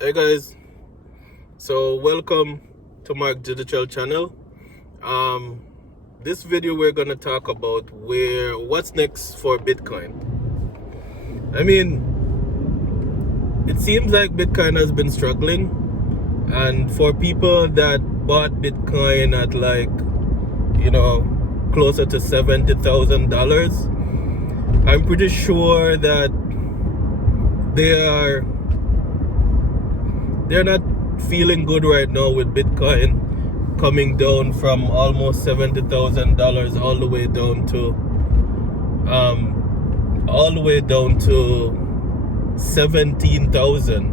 Hey guys, so welcome to Marc Digital channel. Um, this video we're gonna talk about what's next for Bitcoin. I mean, it seems like Bitcoin has been struggling, and for people that bought Bitcoin at closer to $70,000, I'm pretty sure that they are they're not feeling good right now with Bitcoin coming down from almost $70,000 all the way down to 17,000,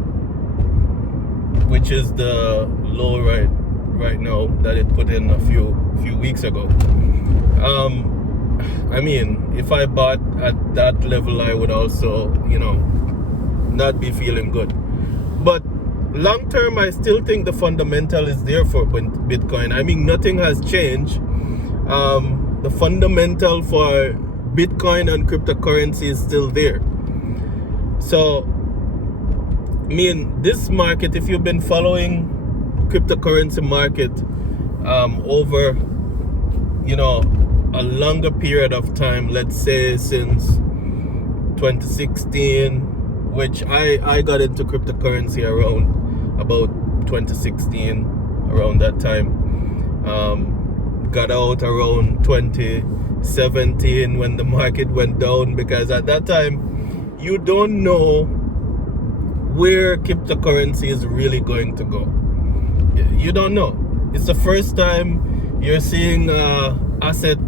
which is the low right now that it put in a few weeks ago. I mean, if I bought at that level, I would also, not be feeling good. But long term, I still think the fundamental is there for Bitcoin. I mean, nothing has changed. The fundamental for Bitcoin and cryptocurrency is still there. So, I mean, this market, if you've been following cryptocurrency market over, a longer period of time, let's say since 2016, which I got into cryptocurrency around about 2016, around that time. Got out around 2017 when the market went down, because at that time you don't know where cryptocurrency is really going to go. You don't know. It's the first time you're seeing asset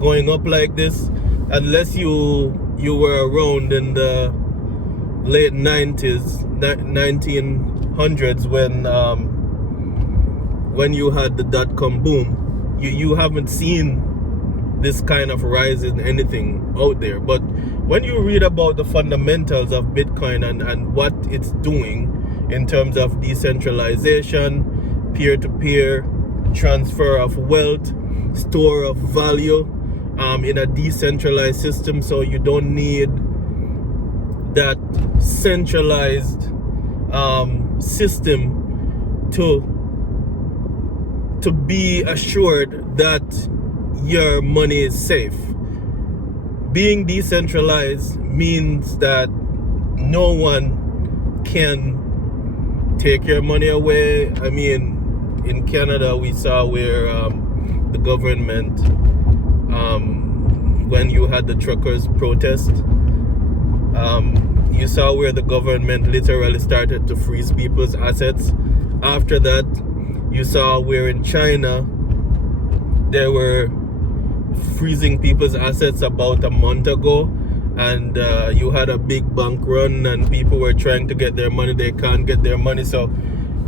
going up like this, unless you were around in the late 1900s when you had the dot-com boom. You haven't seen this kind of rise in anything out there. But when you read about the fundamentals of Bitcoin and what it's doing in terms of decentralization, peer-to-peer transfer of wealth, store of value in a decentralized system, so you don't need that centralized system to be assured that your money is safe. Being decentralized means that no one can take your money away. I mean, in Canada, we saw where the government, when you had the truckers protest, you saw where the government literally started to freeze people's assets. After that, you saw where in China they were freezing people's assets about a month ago, and you had a big bank run and people were trying to get their money. They can't get their money. So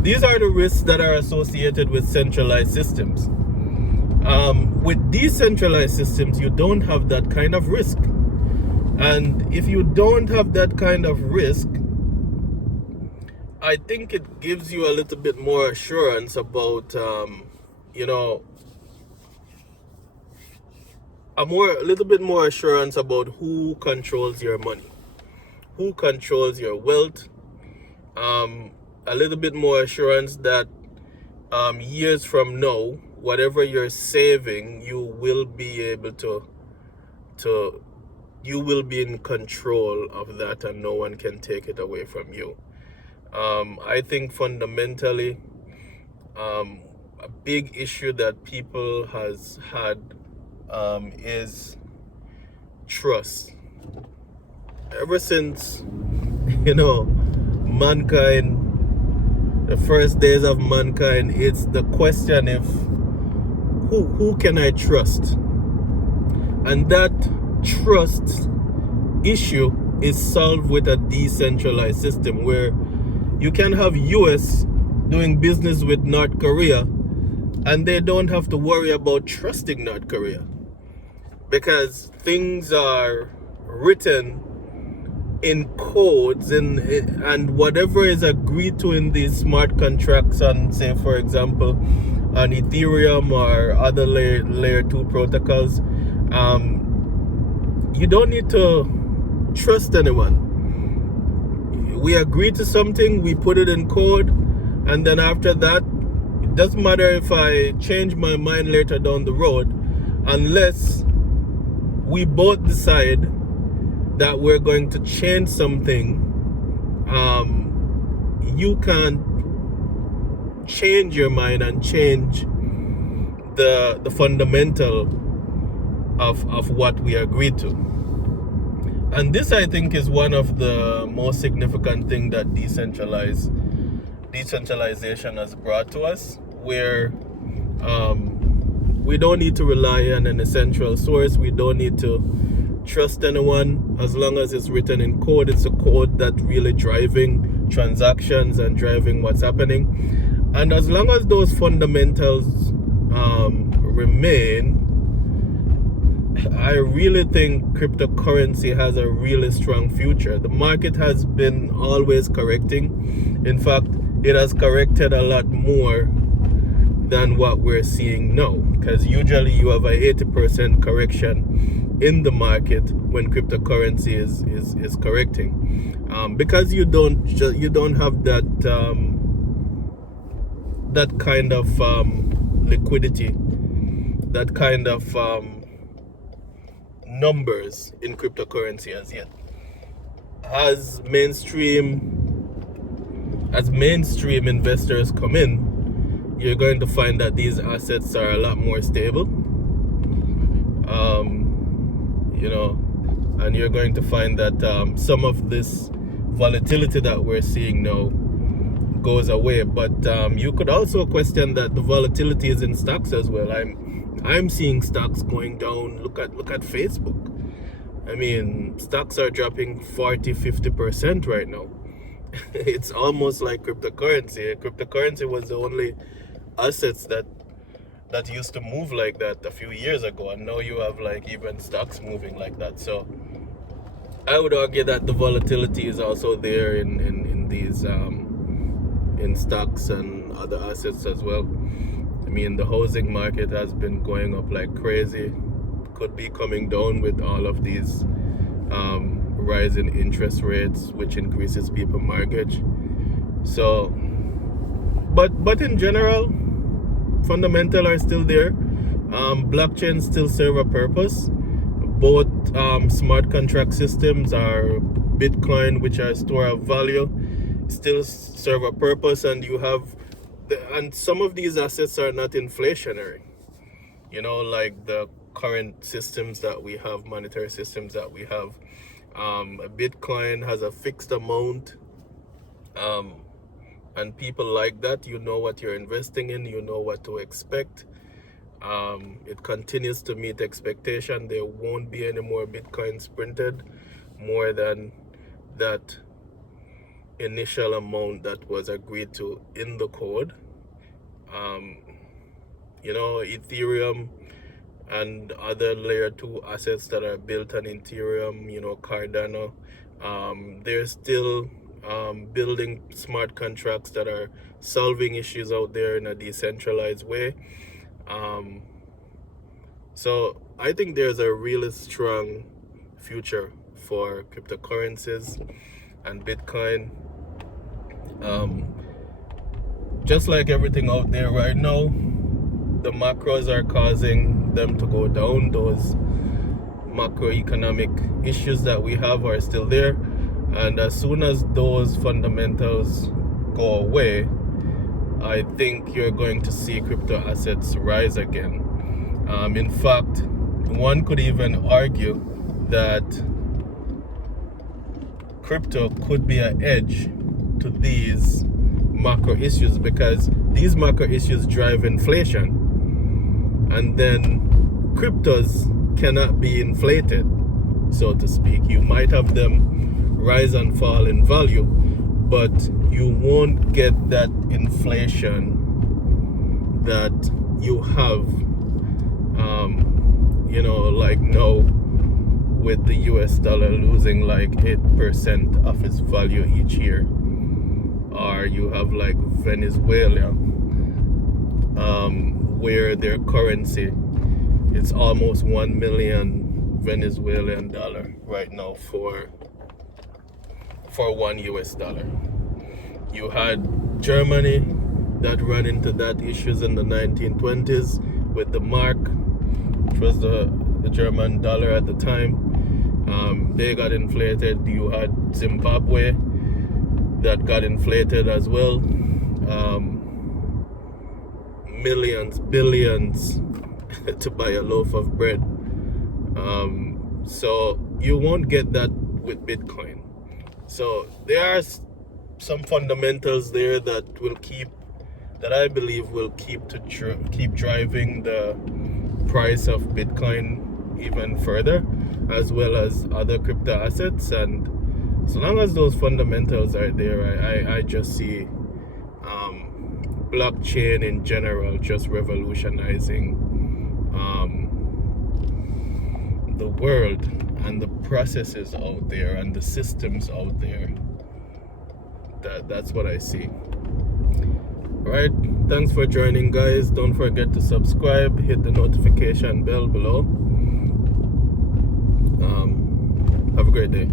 these are the risks that are associated with centralized systems. With decentralized systems, you don't have that kind of risk. And if you don't have that kind of risk, I think it gives you a little bit more assurance about, a little bit more assurance about who controls your money, who controls your wealth. A little bit more assurance that years from now, whatever you're saving, you will be able you will be in control of that, and no one can take it away from you. I think fundamentally, a big issue that people has had is trust. Ever since, mankind, the first days of mankind, it's the question of who can I trust? And that trust issue is solved with a decentralized system where you can have US doing business with North Korea, and they don't have to worry about trusting North Korea, because things are written in codes and whatever is agreed to in these smart contracts on, say for example, on Ethereum or other layer 2 protocols, you don't need to trust anyone. we agree to something, we put it in code, and then after that, it doesn't matter if I change my mind later down the road, unless we both decide that we're going to change something. You can't change your mind and change the fundamental of what we agreed to. And this, I think, is one of the most significant things that decentralization has brought to us, where we don't need to rely on an essential source. We don't need to trust anyone. As long as it's written in code, it's a code that really driving transactions and driving what's happening. And as long as those fundamentals remain, I really think cryptocurrency has a really strong future. The market has been always correcting. In fact, it has corrected a lot more than what we're seeing now, because usually you have a 80% correction in the market when cryptocurrency is correcting, because you don't have that kind of liquidity, that kind of numbers in cryptocurrency as yet. As mainstream investors come in, you're going to find that these assets are a lot more stable, and you're going to find that some of this volatility that we're seeing now goes away. But you could also question that the volatility is in stocks as well. I'm seeing stocks going down. Look at Facebook. I mean, stocks are dropping 40-50% right now. It's almost like cryptocurrency. Cryptocurrency was the only assets that used to move like that a few years ago, and now you have like even stocks moving like that. So I would argue that the volatility is also there in these in stocks and other assets as well. I mean, the housing market has been going up like crazy. Could be coming down with all of these rise in interest rates, which increases people's mortgage. So, but in general, fundamental are still there. Blockchains still serve a purpose. Both smart contract systems are Bitcoin, which are store of value, still serve a purpose, and you have and some of these assets are not inflationary, like the current systems that we have, monetary systems that we have. A Bitcoin has a fixed amount, and people like that. You know what you're investing in, you know what to expect. It continues to meet expectation. There won't be any more Bitcoins printed more than that initial amount that was agreed to in the code. Ethereum and other layer 2 assets that are built on Ethereum, Cardano, they're still building smart contracts that are solving issues out there in a decentralized way. So I think there's a really strong future for cryptocurrencies and Bitcoin. Just like everything out there right now, the macros are causing them to go down. Those macroeconomic issues that we have are still there, and as soon as those fundamentals go away, I think you're going to see crypto assets rise again. In fact, one could even argue that crypto could be an edge to these macro issues, because these macro issues drive inflation, and then cryptos cannot be inflated, so to speak. You might have them rise and fall in value, but you won't get that inflation that you have like now, with the US dollar losing like 8% of its value each year. Or you have like Venezuela, where their currency, it's almost 1 million Venezuelan dollar right now for for $1. You had Germany that ran into that issues in the 1920s with the Marc, which was the German dollar at the time. They got inflated. You had Zimbabwe that got inflated as well. Millions, billions to buy a loaf of bread. So you won't get that with Bitcoin. So there are some fundamentals there that I believe will keep driving the price of Bitcoin even further, as well as other crypto assets. And so long as those fundamentals are there, I just see blockchain in general just revolutionizing the world and the processes out there and the systems out there. That's what I see. Alright, thanks for joining, guys. Don't forget to subscribe, hit the notification bell below. Have a great day.